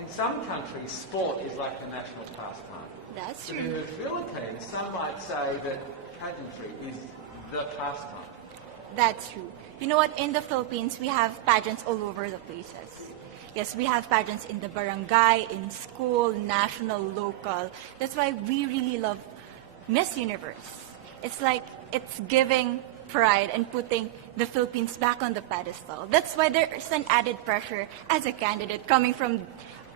in some countries, sport is like the national pastime. That's But in true. the Philippines, some might say that pageantry is the pastime. That's true. You know what? In the Philippines, we have pageants all over the places. Yes, we have pageants in the barangay, in school, national, local. That's why we really love Miss Universe. It's like it's giving pride and putting the Philippines back on the pedestal. That's why there's an added pressure as a candidate coming from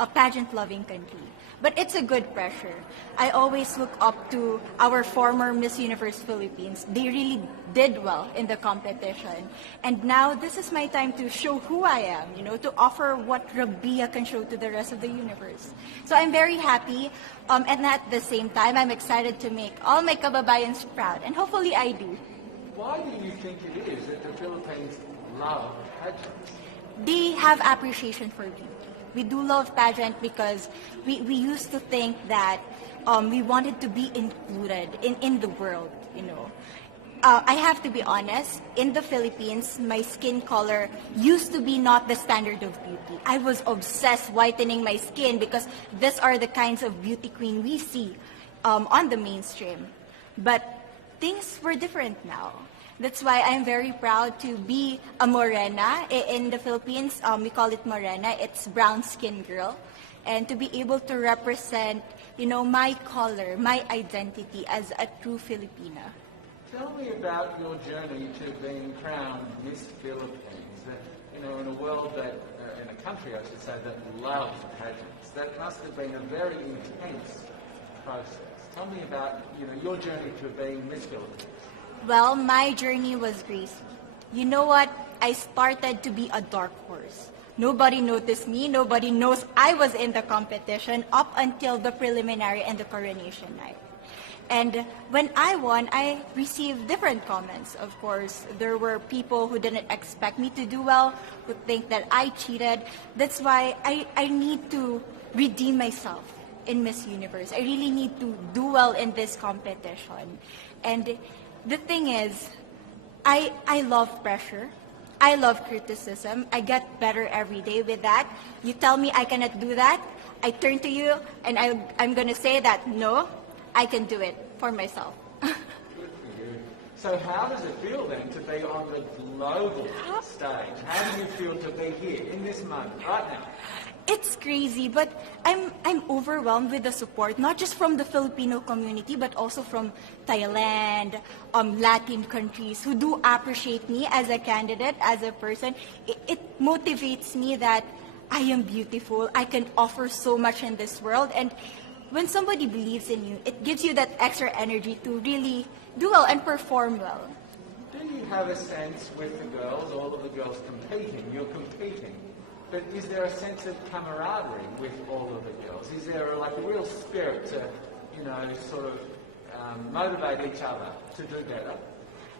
a pageant-loving country. But it's a good pressure. I always look up to our former Miss Universe Philippines. They really did well in the competition. And now this is my time to show who I am, to offer what Rabiya can show to the rest of the universe. So I'm very happy. And at the same time, I'm excited to make all my kababayans proud. And hopefully I do. Why do you think it is that the Philippines love pageants? They have appreciation for beauty. We do love pageant because we used to think that we wanted to be included in the world. I have to be honest, in the Philippines, my skin color used to be not the standard of beauty. I was obsessed whitening my skin because these are the kinds of beauty queen we see on the mainstream. But things were different now. That's why I'm very proud to be a morena. In the Philippines, we call it morena. It's brown skin girl. And to be able to represent, my color, my identity as a true Filipina. Tell me about your journey to being crowned Miss Philippines. In a world that, in a country, I should say, that loves pageants. That must have been a very intense process. Tell me about, your journey to being Miss Philippines. Well, my journey was crazy. You know what? I started to be a dark horse. Nobody noticed me. Nobody knows I was in the competition up until the preliminary and the coronation night. And when I won, I received different comments. Of course, there were people who didn't expect me to do well, who think that I cheated. That's why I need to redeem myself in Miss Universe. I really need to do well in this competition. And the thing is, I love pressure. I love criticism. I get better every day with that. You tell me I cannot do that, I turn to you and I'm going to say that, no, I can do it for myself. Good for you. So how does it feel then to be on the global stage? How do you feel to be here in this moment, right now? It's crazy, but I'm overwhelmed with the support, not just from the Filipino community, but also from Thailand, Latin countries who do appreciate me as a candidate, as a person. It motivates me that I am beautiful, I can offer so much in this world, and when somebody believes in you, it gives you that extra energy to really do well and perform well. Do you have a sense with the girls, all of the girls competing, you're competing, but is there a sense of camaraderie with all of the girls? Is there a real spirit to, sort of motivate each other to do better?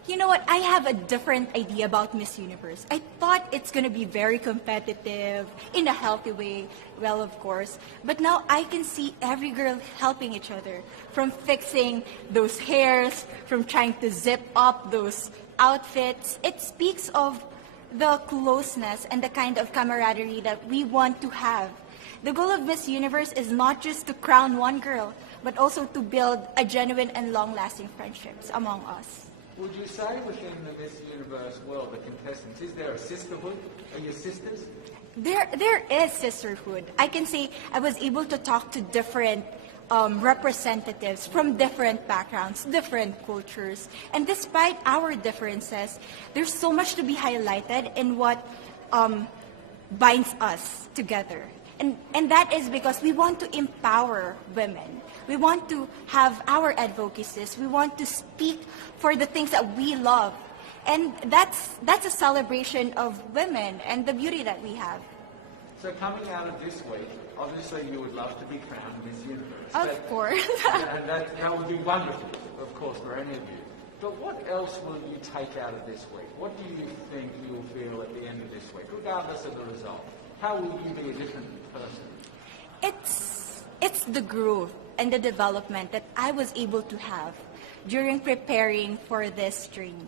You know what? I have a different idea about Miss Universe. I thought it's going to be very competitive, in a healthy way, well, of course. But now I can see every girl helping each other, from fixing those hairs, from trying to zip up those outfits. It speaks of the closeness and the kind of camaraderie that we want to have. The goal of Miss Universe is not just to crown one girl, but also to build a genuine and long-lasting friendships among us. Would you say within the Miss Universe world, the contestants, is there a sisterhood? Are you sisters? There is sisterhood. I can say I was able to talk to different representatives from different backgrounds, different cultures. And despite our differences, there's so much to be highlighted in what binds us together. And that is because we want to empower women. We want to have our advocacies. We want to speak for the things that we love. And that's a celebration of women and the beauty that we have. So coming out of this week, obviously you would love to be crowned Miss Universe. Of course. And that would be wonderful, of course, for any of you. But what else will you take out of this week? What do you think you'll feel at the end of this week, regardless of the result? How will you be a different person? It's the growth and the development that I was able to have during preparing for this dream.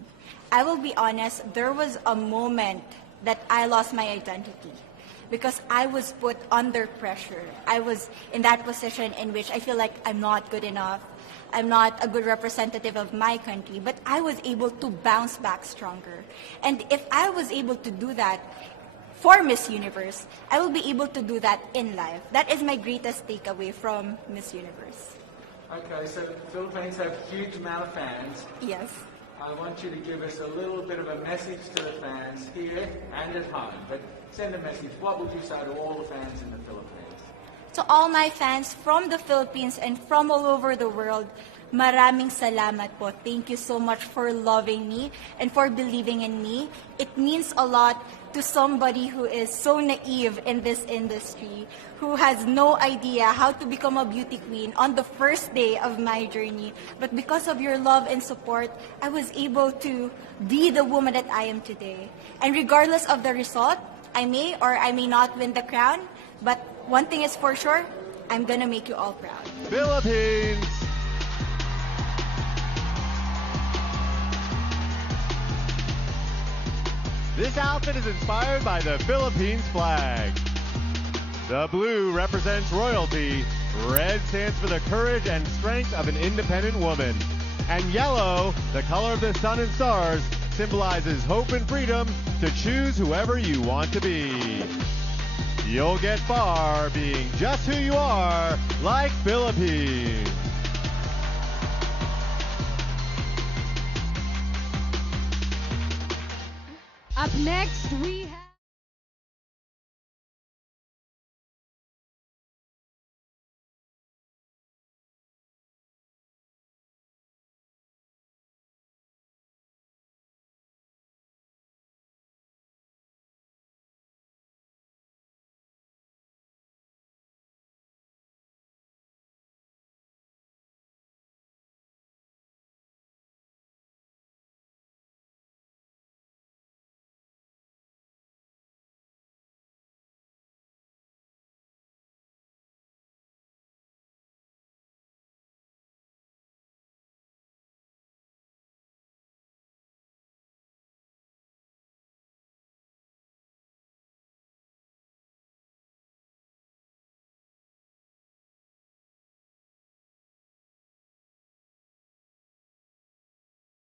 I will be honest, there was a moment that I lost my identity. because I was put under pressure. I was in that position in which I feel like I'm not good enough. I'm not a good representative of my country, but I was able to bounce back stronger. And if I was able to do that for Miss Universe, I will be able to do that in life. That is my greatest takeaway from Miss Universe. Okay, so the Philippines have a huge amount of fans. Yes. I want you to give us a little bit of a message to the fans here and at home. But send a message. What would you say to all the fans in the Philippines? To all my fans from the Philippines and from all over the world, maraming salamat po. Thank you so much for loving me and for believing in me. It means a lot to somebody who is so naive in this industry, who has no idea how to become a beauty queen on the first day of my journey. But because of your love and support, I was able to be the woman that I am today. And regardless of the result, I may or I may not win the crown, but one thing is for sure, I'm gonna make you all proud. Philippines! This outfit is inspired by the Philippines flag. The blue represents royalty, red stands for the courage and strength of an independent woman, and yellow, the color of the sun and stars, symbolizes hope and freedom to choose whoever you want to be. You'll get far being just who you are, like Philippines. Up next, we have